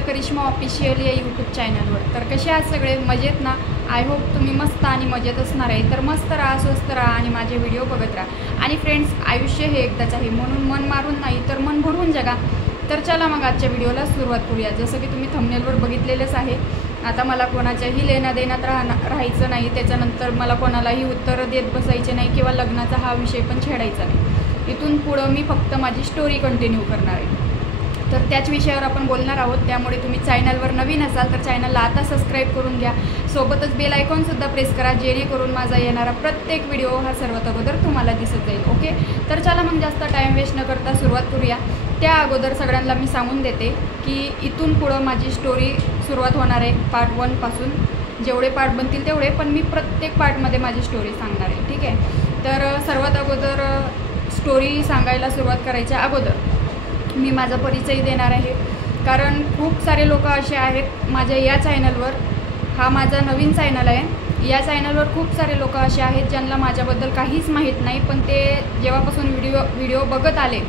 तुमचं करिश्मा ऑफिशियल या यूट्यूब चॅनलवर. तर कसे आहात सगळे? मजेत ना? आय होप तुम्ही मस्त आणि मजेत असणार आहे. तर मस्त राहा, स्वस्त राहा आणि माझे व्हिडिओ बघत राहा. आणि फ्रेंड्स, आयुष्य हे एकदाच आहे, म्हणून मन मारून नाही तर मन भरून जगा. तर चला मग आजच्या व्हिडिओला सुरुवात करूया. जसं की तुम्ही थंबनेलवर बघितलेलंच आहे, आता मला कोणाच्याही लेण्या देण्यात राहायचं नाही. त्याच्यानंतर मला कोणालाही उत्तरं देत बसायचे नाही किंवा लग्नाचा हा विषय पण छेडायचा नाही. इथून पुढं मी फक्त माझी स्टोरी कंटिन्यू करणार आहे. तर त्याच विषयावर आपण बोलणार आहोत. त्यामुळे तुम्ही चॅनलवर नवीन असाल तर चॅनलला आता सबस्क्राईब करून घ्या. सोबतच बेल आयकॉनसुद्धा प्रेस करा, जेणेकरून माझा येणारा प्रत्येक व्हिडिओ हा सर्वात अगोदर तुम्हाला दिसत जाईल. ओके, तर चला मग जास्त टाईम वेस्ट न करता सुरुवात करूया. त्या अगोदर सगळ्यांना मी सांगून देते की इथून पुढं माझी स्टोरी सुरुवात होणार आहे पार्ट 1 पासून. जेवढे पार्ट बनतील तेवढे, पण मी प्रत्येक पार्टमध्ये माझी स्टोरी सांगणार आहे. ठीक आहे, तर सर्वात अगोदर स्टोरी सांगायला सुरुवात करायच्या अगोदर मी माझा परिचय देणार आहे. कारण खूप सारे लोक असे आहेत माझ्या या चॅनलवर, हा माझा नवीन चॅनल आहे. या चॅनलवर खूप सारे लोक असे आहेत ज्यांना माझ्याबद्दल काहीच माहीत नाही, पण ते जेव्हापासून व्हिडिओ बघत आले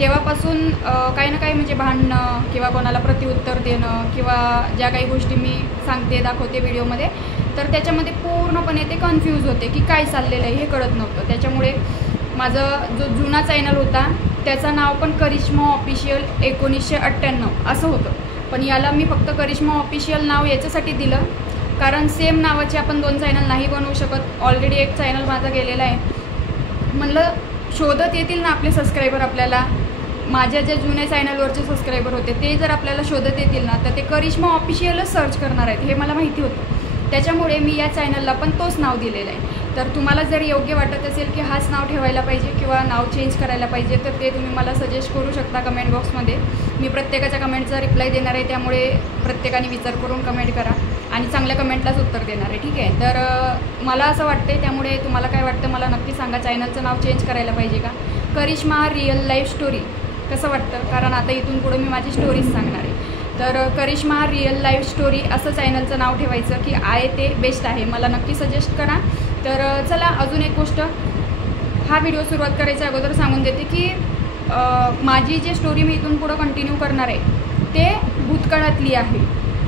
तेव्हापासून काही ना काही म्हणजे भांडणं किंवा कोणाला प्रतिउत्तर देणं किंवा ज्या काही गोष्टी मी सांगते दाखवते व्हिडिओमध्ये, तर त्याच्यामध्ये पूर्णपणे ते कन्फ्यूज होते की काय चाललेलं आहे हे कळत नव्हतं. त्याच्यामुळे माझं जो जुना चॅनल होता त्याचं नाव पण करिश्मा ऑफिशियल 1998 असं होतं. पण याला मी फक्त करिश्मा ऑफिशियल नाव याच्यासाठी दिलं कारण सेम नावाचे आपण 2 चॅनल नाही बनवू शकत. ऑलरेडी एक चॅनल माझा गेलेला आहे. म्हणलं शोधत येतील ना आपले सबस्क्रायबर आपल्याला, माझ्या ज्या जुन्या चॅनलवरचे सबस्क्रायबर होते ते जर आपल्याला शोधत येतील ना तर ते करिश्मा ऑफिशियलच सर्च करणार आहेत, हे मला माहिती होतं. त्याच्यामुळे मी या चॅनलला पण तोच नाव दिलेलं आहे. तर तुम्हाला जर योग्य वाटत असेल की हाच नाव ठेवायला पाहिजे किंवा नाव चेंज करायला पाहिजे तर ते तुम्ही मला सजेस्ट करू शकता कमेंट बॉक्समध्ये. मी प्रत्येकाच्या कमेंटचा रिप्लाय देणार आहे, त्यामुळे प्रत्येकाने विचार करून कमेंट करा आणि चांगल्या कमेंटलाच उत्तर देणार आहे. ठीक आहे, तर मला असं वाटतं, त्यामुळे तुम्हाला काय वाटतं मला नक्की सांगा. चॅनलचं नाव चेंज करायला पाहिजे का? करिश्मा रिअल लाईफ स्टोरी कसं वाटतं? कारण आता इथून पुढं मी माझी स्टोरीज सांगणार आहे. तर करिश्मा रिअल लाईफ स्टोरी असं चॅनलचं नाव ठेवायचं की आहे ते बेस्ट आहे. मला नक्की सजेस्ट करा. तर चला, अजून एक गोष्ट हा व्हिडिओ सुरुवात करायच्या अगोदर सांगून देते की माझी जी स्टोरी मी इथून पुढं कंटिन्यू करणार आहे ते भूतकाळातली आहे,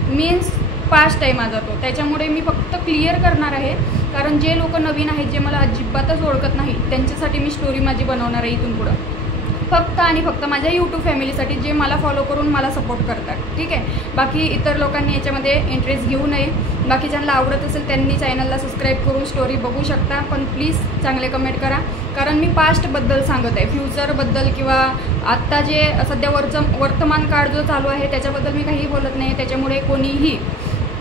मीन्स पास्ट आहे माझा तो. त्याच्यामुळे मी फक्त क्लिअर करणार आहे, कारण जे लोक नवीन आहेत जे मला अजिबातच ओळखत नाही त्यांच्यासाठी मी स्टोरी माझी बनवणार आहे इथून पुढं, फक्त आणि फक्त माझ्या यूट्यूब फॅमिलीसाठी जे मला फॉलो करून मला सपोर्ट करतात. ठीक आहे, बाकी इतर लोकांनी याच्यामध्ये इंटरेस्ट घेऊ नये. बाकी ज्यांना आवडत असेल त्यांनी चॅनलला सबस्क्राईब करून स्टोरी बघू शकता, पण प्लीज चांगले कमेंट करा. कारण मी पास्टबद्दल सांगत आहे, फ्युचरबद्दल किंवा आत्ता जे सध्या वर्तमान काळ जो चालू आहे त्याच्याबद्दल मी काही बोलत नाही. त्याच्यामुळे कोणीही,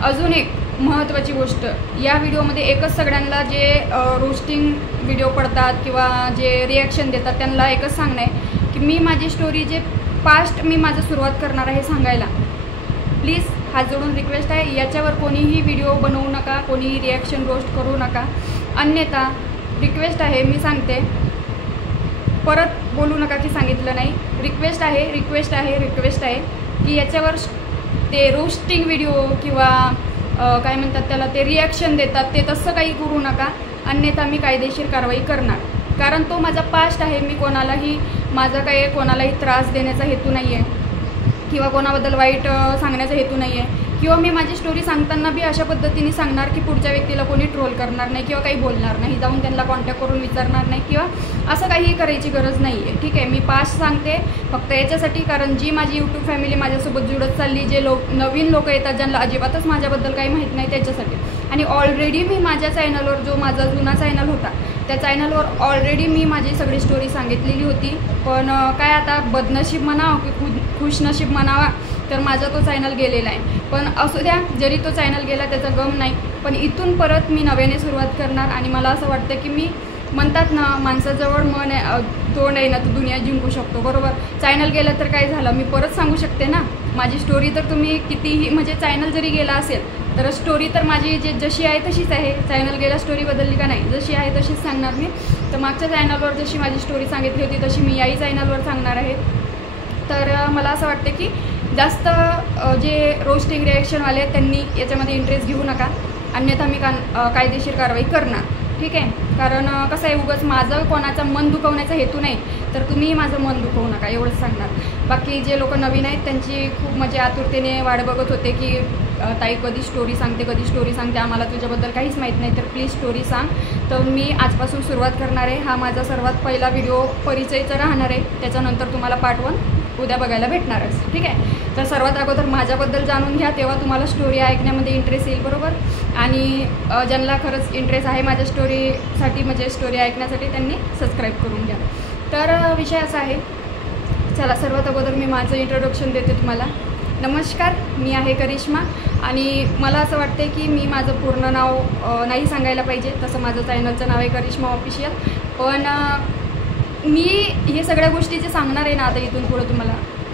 अजून एक महत्त्वाची गोष्ट, या व्हिडिओमध्ये एकच सगळ्यांना जे रोस्टिंग व्हिडिओ पडतात किंवा जे रिॲक्शन देतात त्यांना एकच सांगणं आहे की मी माझी स्टोरी जे पास्ट मी माझं सुरुवात करणार आहे सांगायला, प्लीज हात जोडून रिक्वेस्ट आहे, याच्यावर कोणीही व्हिडिओ बनवू नका, कोणीही रिॲक्शन रोस्ट करू नका. अन्यथा रिक्वेस्ट आहे, मी सांगते, परत बोलू नका की सांगितलं नाही. रिक्वेस्ट आहे की याच्यावर ते रोस्टिंग व्हिडिओ किंवा काय म्हणतात त्याला, ते रिॲक्शन देतात ते तसं काही करू नका. अन्यथा मी कायदेशीर कारवाई करणार. कारण तो माझा पास्ट आहे. मी कोणालाही त्रास देण्याचा हेतू नाही आहे किंवा कोणाबद्दल वाईट सांगण्याचा हेतू नाही आहे. किंवा मी माझी स्टोरी सांगताना बी अशा पद्धतीने सांगणार की पुढच्या व्यक्तीला कोणी ट्रोल करणार नाही किंवा काही बोलणार नाही, जाऊन त्यांना कॉन्टॅक्ट करून विचारणार नाही किंवा असं काही करायची गरज नाही आहे. ठीक आहे, मी पास्ट सांगते फक्त याच्यासाठी, कारण जी माझी यूट्यूब फॅमिली माझ्यासोबत जुळत चालली, जे नवीन लोक येतात ज्यांना अजिबातच माझ्याबद्दल काही माहीत नाही त्याच्यासाठी. आणि ऑलरेडी मी माझ्या चॅनलवर, जो माझा जुना चॅनल होता त्या चॅनलवर ऑलरेडी मी माझी सगळी स्टोरी सांगितलेली होती. पण काय आता बदनशीब म्हणावं की खुशनशीब म्हणावा, तर माझा तो चॅनल गेलेला आहे. पण असू द्या, जरी तो चॅनल गेला त्याचा गम नाही. पण इथून परत मी नव्याने सुरुवात करणार. आणि मला असं वाटतं की मी, म्हणतात ना, माणसाजवळ मन आहे, तोंड आहे ना, तो दुनिया जिंकू शकतो. बरोबर, चॅनल गेलं तर काय झालं, मी परत सांगू शकते ना माझी स्टोरी. तर तुम्ही कितीही, म्हणजे चॅनल जरी गेला असेल तर स्टोरी तर माझी जशी आहे तशीच आहे. चॅनल गेला, स्टोरी बदलली का नाही, जशी आहे तशीच सांगणार मी. तर मागच्या चॅनलवर जशी माझी स्टोरी सांगितली होती तशी मी याही चॅनलवर सांगणार आहे. तर मला असं वाटतं की जास्त जे रोस्टिंग रिॲक्शनवाले आहेत त्यांनी याच्यामध्ये इंटरेस्ट घेऊ नका, अन्यथा मी कायदेशीर कारवाई करणार. ठीक आहे, कारण कसं आहे, उगाच माझं कोणाचं मन दुखवण्याचा हेतू नाही, तर तुम्ही माझं मन दुखवू नका एवढंच सांगणार. बाकी जे लोक नवीन आहेत त्यांची खूप म्हणजे आतुरतेने वाट बघत होते की ताई कधी स्टोरी सांगते, आम्हाला तुझ्याबद्दल काहीच माहीत नाही, तर प्लीज स्टोरी सांग. तर मी आजपासून सुरुवात करणार आहे. हा माझा सर्वात पहिला व्हिडिओ परिचयचा राहणार आहे, त्याच्यानंतर तुम्हाला पार्ट 1 उद्या बघायला भेटणारच. ठीक आहे, तर सर्वात अगोदर माझ्याबद्दल जाणून घ्या, तेव्हा तुम्हाला स्टोरी ऐकण्यामध्ये इंटरेस्ट येईल, बरोबर. आणि ज्यांना खरंच इंटरेस्ट आहे माझ्या स्टोरीसाठी, म्हणजे स्टोरी ऐकण्यासाठी, त्यांनी सबस्क्राईब करून घ्या. तर विषय असा आहे, चला सर्वात अगोदर मी माझं इंट्रोडक्शन देते तुम्हाला. नमस्कार, मी आहे करिश्मा आणि मला असं वाटते की मी माझं पूर्ण नाव नाही सांगायला पाहिजे, तसं माझं चॅनलचं नाव आहे करिश्मा ऑफिशियल. पण मी हे सगळ्या गोष्टी जे सांगणार आहे ना आता इथून पुढं तुम्हाला,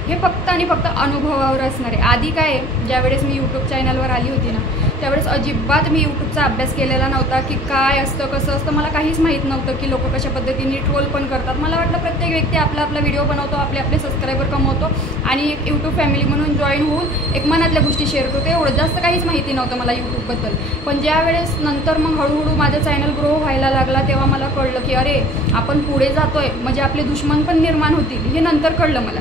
हे फक्त आणि फक्त अनुभवावर असणार आहे. आधी काय, ज्यावेळेस मी यूट्यूब चॅनलवर आली होती ना, त्यावेळेस अजिबात मी यूट्यूबचा अभ्यास केलेला नव्हता की काय असतं कसं असतं. मला काहीच माहीत नव्हतं की लोक कशा पद्धतीने ट्रोल पण करतात. मला वाटलं प्रत्येक व्यक्ती आपला व्हिडिओ बनवतो, आपले सबस्क्रायबर कमवतो आणि एक यूट्यूब फॅमिली म्हणून जॉईन होऊन एक मनातल्या गोष्टी शेअर करतो, एवढं जास्त काहीच माहिती नव्हतं मला यूट्यूबबद्दल. पण ज्यावेळेस नंतर मग हळूहळू माझं चॅनल ग्रो व्हायला लागला, तेव्हा मला कळलं की अरे आपण पुढे जातोय, म्हणजे आपले दुश्मन पण निर्माण होतील, हे नंतर कळलं मला.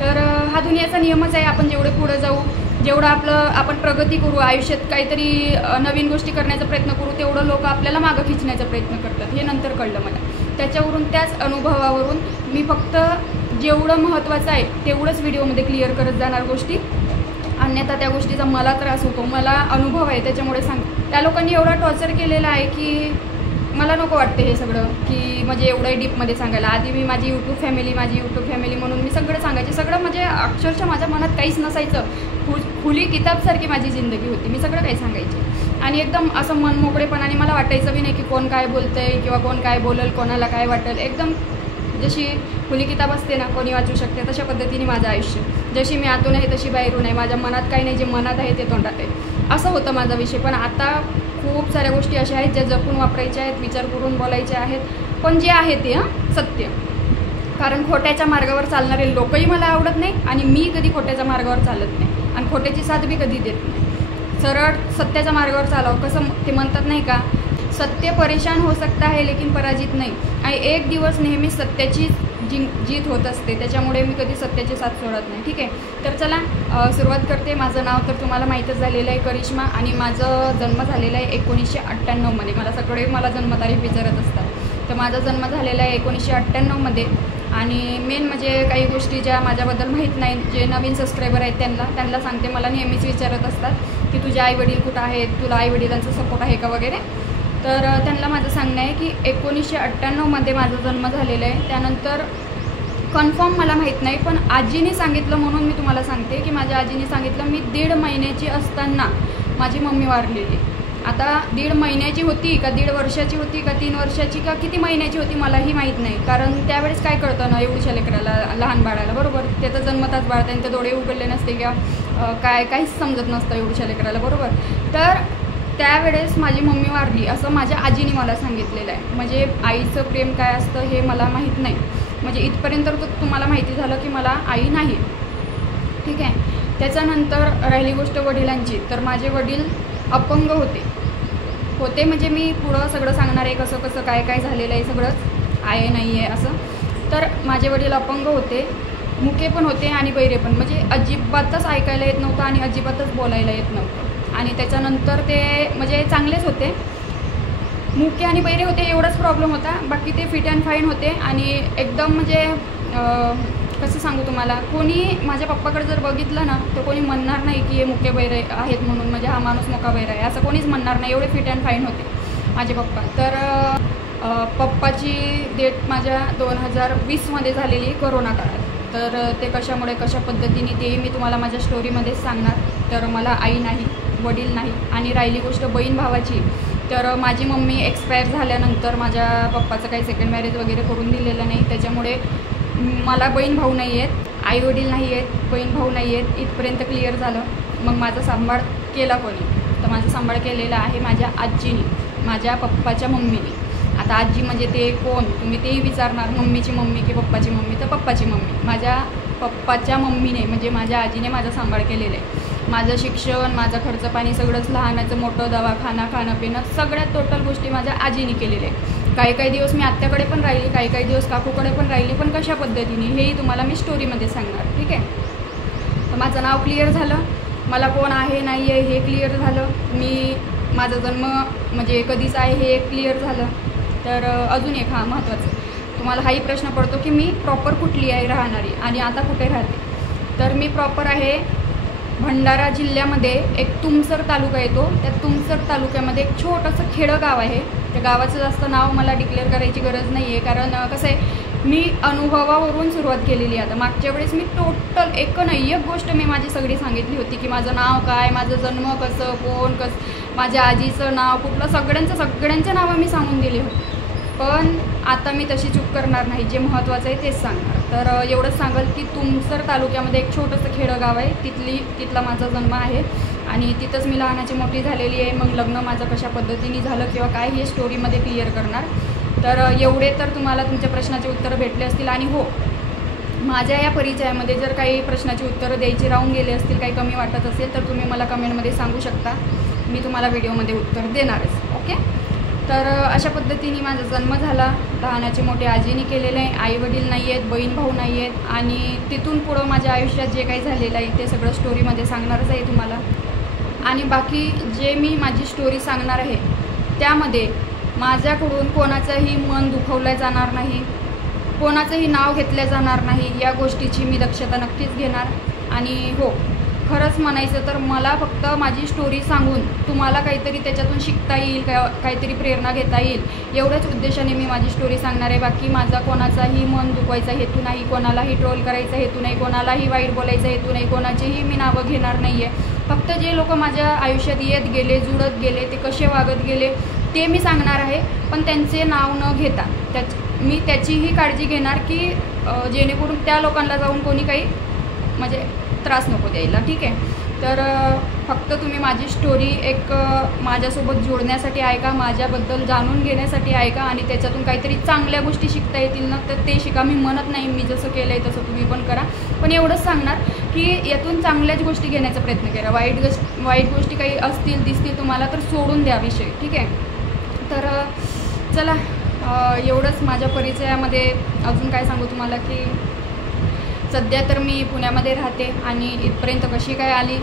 तर हा दुनियाचा नियमच आहे, आपण जेवढे पुढे जाऊ, जेवढं आपण प्रगती करू, आयुष्यात काहीतरी नवीन गोष्टी करण्याचा प्रयत्न करू, तेवढं लोक आपल्याला मागं खिचण्याचा प्रयत्न करतात, हे नंतर कळलं मला. त्याच्यावरून, त्याच अनुभवावरून मी फक्त जेवढं महत्त्वाचं आहे तेवढंच व्हिडिओमध्ये क्लिअर करत जाणार गोष्टी, अन्यथा त्या गोष्टीचा मला त्रास होतो, मला अनुभव आहे, त्याच्यामुळे त्या लोकांनी एवढा टॉर्चर केलेला आहे की मला नको वाटते हे सगळं, की म्हणजे एवढं डीपमध्ये सांगायला. आधी मी माझी यूट्यूब फॅमिली म्हणून मी सगळं सांगायचे, सगळं म्हणजे अक्षरशः माझ्या मनात काहीच नसायचं, खुली किताबसारखी माझी जिंदगी होती, मी सगळं काही सांगायचे आणि एकदम असं मनमोकळेपणाने. मला वाटायचं बी नाही की कोण काय बोलतंय किंवा कोण काय बोलेल, कोणाला काय वाटेल. एकदम जशी खुली किताब असते ना, कोणी वाचू शकते, तशा पद्धतीने माझं आयुष्य. जशी मी आतून आहे तशी बाहेरून आहे, माझ्या मनात काही नाही, जे मनात आहे ते तोंडात आहे, असं होतं माझा विषय. पण आता खूप साऱ्या गोष्टी अशा आहेत ज्या जपून वापरायच्या आहेत, विचार करून बोलायच्या आहेत, पण जे आहे ते सत्य. कारण खोट्याच्या मार्गावर चालणारे लोकही मला आवडत नाही आणि मी कधी खोट्याच्या मार्गावर चालत नाही आणि खोट्याची साथ बी कधी देत नाही. सरळ सत्याच्या मार्गावर चालावं. कसं ते म्हणतात नाही का, सत्य परेशान हो सकता है लेकिन पराजित नाही. आणि एक दिवस नेहमी सत्याची जीत होत असते, त्याच्यामुळे मी कधी सत्याची साथ सोडत नाही. ठीक आहे, तर चला सुरुवात करते. माझं नाव तर तुम्हाला माहीतच झालेलं आहे, करिश्मा, आणि माझं जन्म झालेला आहे 1998मध्ये. मला जन्मतारीख विचारत असतात, तर माझा जन्म झालेला आहे 1998मध्ये. आणि मेन म्हणजे काही गोष्टी ज्या माझ्याबद्दल माहीत नाहीत, जे नवीन सबस्क्रायबर आहेत त्यांना सांगते. मला नेहमीच विचारत असतात की तुझे आईवडील कुठं आहेत, तुला आईवडिलांचा सपोर्ट आहे का वगैरे. तर त्यांना माझं सांगणं आहे की 1998मध्ये माझा जन्म झालेला आहे. त्यानंतर कन्फर्म मला माहीत नाही, पण आजीने सांगितलं म्हणून मी तुम्हाला सांगते की माझ्या आजीने सांगितलं मी 1.5 महिन्याची असताना माझी मम्मी वारलेली. आता 1.5 महिन्याची होती का 1.5 वर्षाची होती का 3 वर्षाची का किती महिन्याची होती मलाही माहीत नाही. कारण त्यावेळेस काय कळतं ना एवढ्या लेकराला, लहान बाळाला, बरोबर. ते तर जन्मताच बाळ, त्यांचे डोळे उघडले नसते किंवा काहीच समजत नसतं एवढ्या लेकराला, बरोबर. तर त्यावेळेस माझी मम्मी वारली असं माझ्या आजीने मला सांगितलेलं आहे. म्हणजे आईचं प्रेम काय असतं हे मला माहीत नाही. म्हणजे इथपर्यंत तर तुम्हाला माहिती झालं की मला आई नाही. ठीक आहे, त्याच्यानंतर राहिली गोष्ट वडिलांची. तर माझे वडील अपंग होते म्हणजे मी पुढं सगळं सांगणार आहे, कसं कसं काय काय झालेलं आहे, सगळंच आहे नाही आहे असं. तर माझे वडील अपंग होते, मुके पण होते आणि बहिरे पण, म्हणजे अजिबातच ऐकायला येत नव्हतं आणि अजिबातच बोलायला येत नव्हतं. आणि त्याच्यानंतर ते म्हणजे चांगलेच होते, मुके आणि बहिरे होते, एवढाच प्रॉब्लेम होता. बाकी ते फिट अँड फाईन होते आणि एकदम म्हणजे कसं सांगू तुम्हाला, कोणी माझ्या पप्पाकडे जर बघितलं ना तर कोणी म्हणणार नाही की हे मुके बहिरे आहेत म्हणून, म्हणजे हा माणूस मोका बहिरा आहे असं कोणीच म्हणणार नाही, एवढे फिट अँड फाईन होते माझे पप्पा. तर पप्पाची डेट माझ्या 2020मध्ये झालेली कोरोना काळात. तर ते कशामुळे कशा पद्धतीने तेही मी तुम्हाला माझ्या स्टोरीमध्येच सांगणार. तर मला आई नाही, वडील नाही. आणि राहिली गोष्ट बहीण भावाची, तर माझी मम्मी एक्सपायर झाल्यानंतर माझ्या पप्पाचं काही सेकंड मॅरेज वगैरे करून दिलेलं नाही, त्याच्यामुळे मला बहीण भाऊ नाही आहेत, आईवडील नाही आहेत, बहीण भाऊ नाही आहेत. इथपर्यंत क्लिअर झालं. मग माझा सांभाळ केला कोणी, तर माझा सांभाळ केलेला आहे माझ्या आजीने, माझ्या पप्पाच्या मम्मीने. आता आजी म्हणजे ते कोण तुम्ही तेही विचारणार, मम्मीची मम्मी की पप्पाची मम्मी, तर पप्पाची मम्मी. माझ्या पप्पाच्या मम्मीने म्हणजे माझ्या आजीने माझा सांभाळ केलेला आहे. माझं शिक्षण, माझा खर्च पाणी सगळंच, लहानाचं मोठं, दवाखाना, खाणं पिणं, सगळ्यात टोटल गोष्टी माझ्या आजीने केलेल्या आहे. काही काही दिवस मी आत्याकडे पण राहिली, काही काही दिवस काकूकडे पण राहिली, पण कशा पद्धतीने हेही तुम्हाला मी स्टोरीमध्ये सांगणार. ठीक आहे. तर माझं नाव क्लिअर झालं, मला कोण आहे नाही आहे हे क्लिअर झालं, माझा जन्म म्हणजे कधीच आहे हे क्लिअर झालं. तर अजून एक महत्त्वाचं, तुम्हाला हाही प्रश्न पडतो की मी प्रॉपर कुठली आहे राहणारी आणि आता कुठे राहते. तर मी प्रॉपर आहे भंडारा जिल्ह्यामध्ये एक तुमसर तालुका येतो. त्या तुमसर तालुक्यामध्ये एक छोटंसं खेडं गाव आहे. त्या गावाचं जास्त नाव मला डिक्लेअर करायची गरज नाही आहे, कारण कसं आहे, मी अनुभवावरून सुरुवात केलेली आहे. आता मागच्या वेळेस मी टोटल एक गोष्ट मी माझी सगळी सांगितली होती की माझं नाव काय, माझं जन्म कसं, कोण कसं, माझ्या आजीचं नाव कुठलं, सगळ्यांचं नावं मी सांगून दिली होती. पण आता मी तशी चूक करणार नाही, जे महत्त्वाचं आहे तेच सांगणार. तर एवढंच सांगाल की तुमसर तालुक्यामध्ये एक छोटंसं खेडं गाव आहे, तिथला माझा जन्म आहे आणि तिथंच मी लहानाची मोठी झालेली आहे. मग लग्न माझं कशा पद्धतीने झालं किंवा काय हे स्टोरीमध्ये क्लिअर करणार. तर एवढे तर तुम्हाला तुमच्या प्रश्नाचे उत्तरं भेटले असतील. आणि हो, माझ्या या परिचयामध्ये जर काही प्रश्नाची उत्तरं द्यायची राहून गेले असतील, काही कमी वाटत असेल, तर तुम्ही मला कमेंटमध्ये सांगू शकता, मी तुम्हाला व्हिडिओमध्ये उत्तर देणारच. ओके. तर अशा पद्धतीने माझा जन्म झाला, लहानाचे मोठे आजीने केलेलं आहे, आईवडील नाही आहेत, बहीण भाऊ नाही आहेत. आणि तिथून पुढं माझ्या आयुष्यात जे काही झालेलं आहे ते सगळं स्टोरीमध्ये सांगणारच आहे तुम्हाला. आणि बाकी जे मी माझी स्टोरी सांगणार आहे त्यामध्ये माझ्याकडून कोणाचंही मन दुखवलं जाणार नाही, कोणाचंही नाव घेतलं जाणार नाही, या गोष्टीची मी दक्षता नक्कीच घेणार. आणि हो, खरंच म्हणायचं तर मला फक्त माझी स्टोरी सांगून तुम्हाला काहीतरी त्याच्यातून शिकता येईल, काहीतरी प्रेरणा घेता येईल, एवढ्याच उद्देशाने मी माझी स्टोरी सांगणार आहे. बाकी माझा कोणाचाही मन दुखवायचा हेतू नाही, कोणालाही ट्रोल करायचा हेतू नाही, कोणालाही वाईट बोलायचा हेतू नाही, कोणाचीही मी नावं घेणार नाही आहे. फक्त जे लोक माझ्या आयुष्यात येत गेले, जुळत गेले, ते कसे वागत गेले ते मी सांगणार आहे. पण त्यांचे नाव न घेता मी त्याचीही काळजी घेणार की जेणेकरून त्या लोकांना जाऊन कोणी काही म्हणजे त्रास नको द्यायला. ठीक आहे. तर फक्त तुम्ही माझी स्टोरी एक माझ्यासोबत जोडण्यासाठी ऐका, माझ्याबद्दल जाणून घेण्यासाठी ऐका आणि त्याच्यातून काहीतरी चांगल्या गोष्टी शिकता येतील ना तर ते शिका. मी म्हणत नाही मी जसं केलं आहे तसं तुम्ही पण करा, पण एवढंच सांगणार की यातून चांगल्याच गोष्टी घेण्याचा प्रयत्न करा. वाईट गोष्टी काही असतील दिसतील तुम्हाला तर सोडून द्या विषय. ठीक आहे. तर चला, एवढंच माझ्या परिचयामध्ये. अजून काय सांगू तुम्हाला की सध्या तर मी पुण्यामध्ये राहते आणि इथपर्यंत कशी काय आली,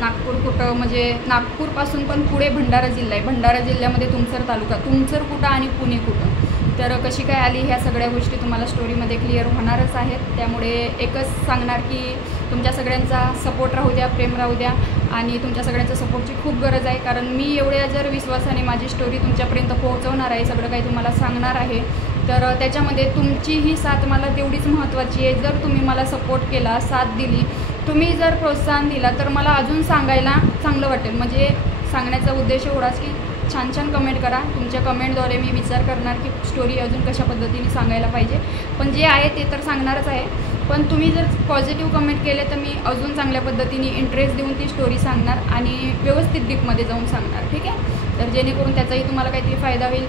नागपूर कुठं म्हणजे नागपूरपासून पण पुढे भंडारा जिल्हा आहे, भंडारा जिल्ह्यामध्ये तुमसर तालुका, तुमसर कुठं आणि पुणे कुठं, तर कशी काय आली ह्या सगळ्या गोष्टी तुम्हाला स्टोरीमध्ये क्लिअर होणारच आहेत. त्यामुळे एकच सांगणार की तुमच्या सगळ्यांचा सपोर्ट राहू द्या, प्रेम राहू द्या आणि तुमच्या सगळ्यांच्या सपोर्टची खूप गरज आहे. कारण मी एवढ्या जर विश्वासाने माझी स्टोरी तुमच्यापर्यंत पोहोचवणार आहे, सगळं काही तुम्हाला सांगणार आहे, तर त्याच्यामध्ये तुमचीही साथ मला तेवढीच महत्त्वाची आहे. जर तुम्ही मला सपोर्ट केला, साथ दिली, तुम्ही जर प्रोत्साहन दिला तर मला अजून सांगायला चांगलं वाटेल. म्हणजे सांगण्याचा उद्देश एवढाच की छान छान कमेंट करा. तुमच्या कमेंटद्वारे मी विचार करणार की स्टोरी अजून कशा पद्धतीने सांगायला पाहिजे. पण जे आहे ते तर सांगणारच आहे, पण तुम्ही जर पॉझिटिव्ह कमेंट केले तर मी अजून चांगल्या पद्धतीने इंटरेस्ट देऊन ती स्टोरी सांगणार आणि व्यवस्थित डीपमध्ये जाऊन सांगणार. ठीक आहे. तर जेणेकरून त्याचाही तुम्हाला काहीतरी फायदा होईल.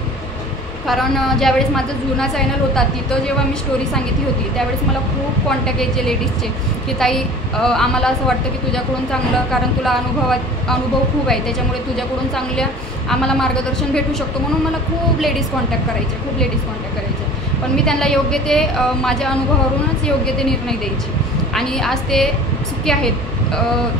कारण ज्यावेळेस माझं जुना चॅनल होता तिथं जेव्हा मी स्टोरी सांगितली होती त्यावेळेस मला खूप कॉन्टॅक्ट यायचे लेडीजचे की ताई आम्हाला असं वाटतं की तुझ्याकडून चांगलं, कारण तुला अनुभव खूप आहे त्याच्यामुळे तुझ्याकडून चांगल्या आम्हाला मार्गदर्शन भेटू शकतो, म्हणून मला खूप लेडीज कॉन्टॅक्ट करायचे. पण मी त्यांना योग्य ते माझ्या अनुभवावरूनच योग्य ते निर्णय द्यायचे आणि आज ते सुखी आहेत.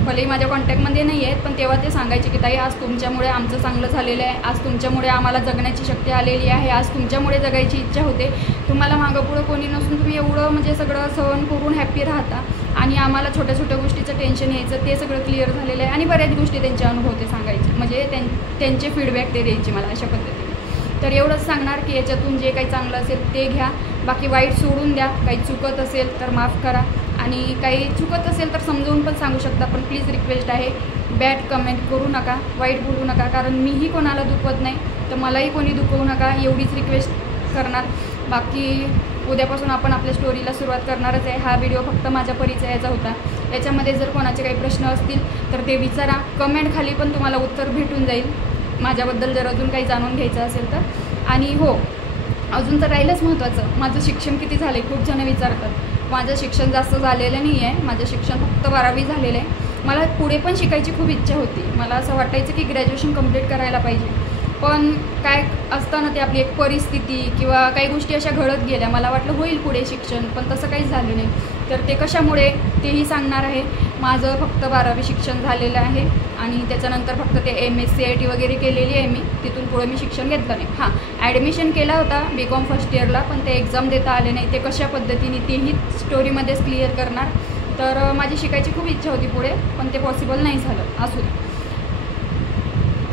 भलेही माझ्या कॉन्टॅक्टमध्ये नाही आहेत, पण तेव्हा ते सांगायचे की ताई आज तुमच्यामुळे आमचं चांगलं झालेलं आहे, आज तुमच्यामुळे आम्हाला जगण्याची शक्ती आलेली आहे, आज तुमच्यामुळे जगायची इच्छा होते. तुम्हाला मागं पुढं कोणी नसून तुम्ही एवढं म्हणजे सगळं सहन करून हॅप्पी राहता आणि आम्हाला छोट्या छोट्या गोष्टीचं टेन्शन यायचं ते सगळं क्लिअर झालेलं आहे. आणि बऱ्याच गोष्टी त्यांचे अनुभव ते सांगायचे, म्हणजे त्यांचे फीडबॅक ते द्यायचे मला अशा पद्धतीने. तर एवढंच सांगणार की याच्यातून जे काही चांगलं असेल ते घ्या, बाकी वाईट सोडून द्या. काही चुकत असेल तर माफ करा आणि काही चुकत असेल तर समजावून पण सांगू शकता, पण प्लीज रिक्वेस्ट आहे बॅड कमेंट करू नका, वाईट बोलू नका, कारण मीही कोणाला दुखवत नाही तर मलाही कोणी दुखवू नका, एवढीच रिक्वेस्ट करणार. बाकी उद्यापासून आपण आपल्या स्टोरीला सुरुवात करणारच आहे. हा व्हिडिओ फक्त माझ्या परिचयाचा होता. याच्यामध्ये जर कोणाचे काही प्रश्न असतील तर ते विचारा, कमेंट खाली पण तुम्हाला उत्तर भेटून जाईल माझ्याबद्दल जर अजून काही जाणून घ्यायचं असेल तर. आणि हो, अजून तर राहिलंच महत्त्वाचं, माझं शिक्षण किती झालं आहे खूप जण विचारतात. माझं शिक्षण जास्त झालेलं नाही आहे, माझं शिक्षण फक्त 12वी झालेलं आहे. मला पुढे पण शिकायची खूप इच्छा होती, मला असं वाटायचं की ग्रॅज्युएशन कंप्लीट करायला पाहिजे, पण काय असतं ना, ते आपली एक परिस्थिती किंवा काही गोष्टी अशा घडत गेल्या. मला वाटलं होईल पुढे शिक्षण, पण तसं काहीच झालं नाही. तर ते कशामुळे तेही सांगणार आहे. माझं फक्त 12वी शिक्षण झालेलं आहे आणि त्याच्यानंतर फक्त ते MSc वगैरे केलेली आहे मी. तिथून पुढे मी शिक्षण घेतलं नाही. हां, ॲडमिशन केला होता BCom फर्स्ट इयरला, पण ते एक्झाम देता आले नाही. ते कशा पद्धतीने तेही स्टोरीमध्येच क्लिअर करणार. तर माझी शिकायची खूप इच्छा होती पुढे, पण ते पॉसिबल नाही झालं. असू दे.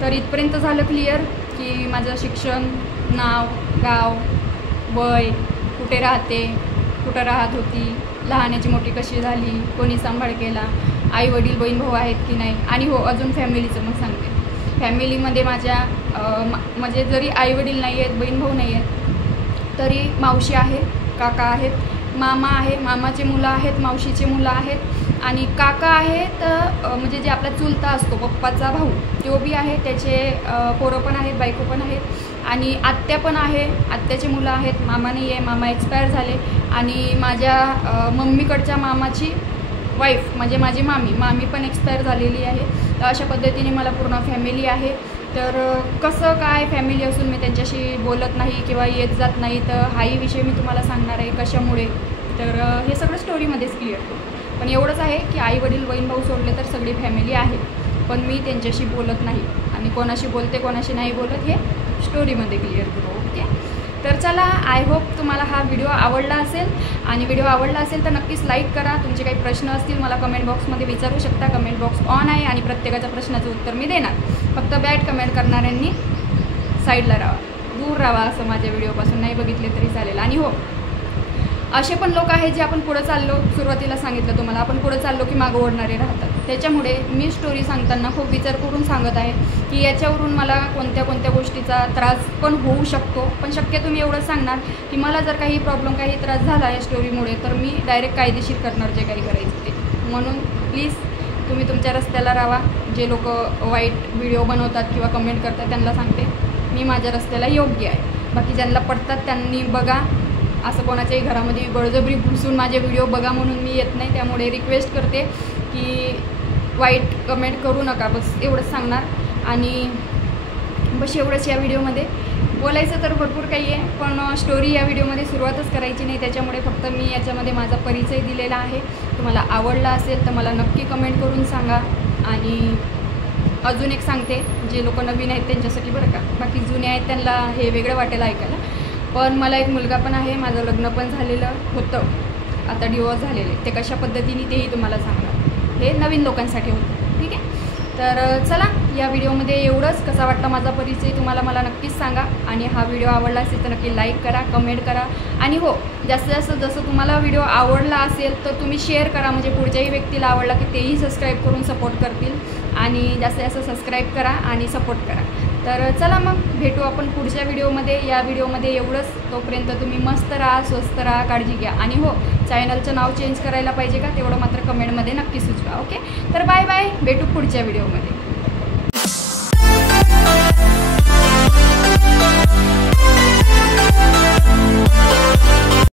तर इथपर्यंत झालं क्लिअर की माझं शिक्षण, नाव, गाव, वय, कुठे राहते, कुठं राहत होती, लहानाची मोठी कशी झाली, कोणी सांभाळ केला, आई वडील बहीण भाऊ आहेत की नाही. आणि हो, अजून फॅमिलीचं मग सांगते. फॅमिलीमध्ये माझ्या म्हणजे जरी आई वडील नाही आहेत, बहीण भाऊ नाही आहेत, तरी मावशी आहे, काका आहेत, मामा आहे, मामाचे मुलं आहेत, मावशीचे मुलं आहेत आणि काका आहेत म्हणजे जे आपला चुलता असतो पप्पाचा भाऊ, तो बी आहे. त्याचे पोरं पण आहेत, बायको पण आहेत आणि आत्या पण आहे, आत्याचे मुलं आहेत. मामा नाही आहे, मामा एक्सपायर झाले. आणि माझ्या मम्मीकडच्या मामाची वाईफ म्हणजे माझी मामी पण एक्सपायर झालेली आहे. तर अशा पद्धतीने मला पूर्ण फॅमिली आहे. तर कसं काय फॅमिली असून मी त्यांच्याशी बोलत नाही किंवा येत जात नाही, तर हाही विषय मी तुम्हाला सांगणार आहे कशामुळे. तर हे सगळं स्टोरीमध्येच क्लिअर करू. पण एवढंच आहे की आई वडील बहीण भाऊ सोडले तर सगळी फॅमिली आहे, पण मी त्यांच्याशी बोलत नाही आणि कोणाशी बोलते कोणाशी नाही बोलत हे स्टोरीमध्ये क्लिअर करू. ओके, तर चला, आय होप तुम्हाला हा व्हिडिओ आवडला असेल. आणि व्हिडिओ आवडला असेल तर नक्कीच लाईक करा. तुमचे काही प्रश्न असतील मला कमेंट बॉक्समध्ये विचारू शकता. कमेंट बॉक्स ऑन आहे आणि प्रत्येकाच्या प्रश्नाचं उत्तर मी देणार. फक्त बॅड कमेंट करणाऱ्यांनी साईडला राहा, दूर राहा, असं माझ्या व्हिडिओपासून नाही बघितले तरी चालेल. आणि हो, असे पण लोक आहेत जे आपण पुढं चाललो, सुरुवातीला सांगितलं तुम्हाला, आपण पुढं चाललो की मागं ओढणारे राहतात. त्याच्यामुळे मी स्टोरी सांगताना खूप विचार करून सांगत आहे की याच्यावरून मला कोणत्या कोणत्या गोष्टीचा त्रास पण होऊ शकतो. पण शक्यतो मी एवढंच सांगणार की मला जर काही प्रॉब्लेम, काही त्रास झाला या स्टोरीमुळे, तर मी डायरेक्ट कायदेशीर करणार जे काही करायचं ते. म्हणून प्लीज तुम्ही तुमच्या रस्त्याला राहा. जे लोक वाईट व्हिडिओ बनवतात किंवा कमेंट करतात त्यांना सांगते मी माझ्या रस्त्याला योग्य आहे. बाकी ज्यांना पडतात त्यांनी बघा. असं कोणाच्याही घरामध्ये बळजबरी घुसून माझे व्हिडिओ बघा म्हणून मी येत नाही. त्यामुळे रिक्वेस्ट करते की वाईट कमेंट करू नका, बस एवढंच सांगणार. आणि बस एवढंच या व्हिडिओमध्ये बोलायचं तर भरपूर काही आहे, पण स्टोरी या व्हिडिओमध्ये सुरुवातच करायची नाही. त्याच्यामुळे फक्त मी याच्यामध्ये माझा परिचय दिलेला आहे. तुम्हाला आवडला असेल तर मला नक्की कमेंट करून सांगा. आणि अजून एक सांगते, जे लोक नवीन आहेत त्यांच्यासाठी बरं का, बाकी जुने आहेत त्यांना हे वेगळं वाटेल ऐकायला, पण मला एक मुलगा पण आहे, माझं लग्न पण झालेलं होतं, आता डिवोर्स झालेले. ते कशा पद्धतीने तेही तुम्हाला सांगणार. हे नवीन लोकांसाठी होतं, ठीक आहे. तर चला, या व्हिडिओमध्ये एवढंच. कसा वाटला माझा परिचय तुम्हाला मला नक्कीच सांगा. आणि हा व्हिडिओ आवडला असेल तर नक्की लाईक करा, कमेंट करा. आणि हो, जास्तीत जास्त जसं तुम्हाला व्हिडिओ आवडला असेल तर तुम्ही शेअर करा, म्हणजे पुढच्याही व्यक्तीला आवडला की तेही सबस्क्राईब करून सपोर्ट करतील. आणि जास्तीत जास्त सबस्क्राईब करा आणि सपोर्ट करा. तर चला मग भेटू आपण पुढच्या व्हिडिओमध्ये. या व्हिडिओमध्ये एवढंच. तोपर्यंत तुम्ही मस्त राहा, स्वस्त राहा, काळजी घ्या. आणि हो, चॅनलचं नाव चेंज करायला पाहिजे का तेवढं मात्र कमेंटमध्ये नक्की सुचवा. ओके, तर बाय बाय, भेटू पुढच्या व्हिडिओमध्ये.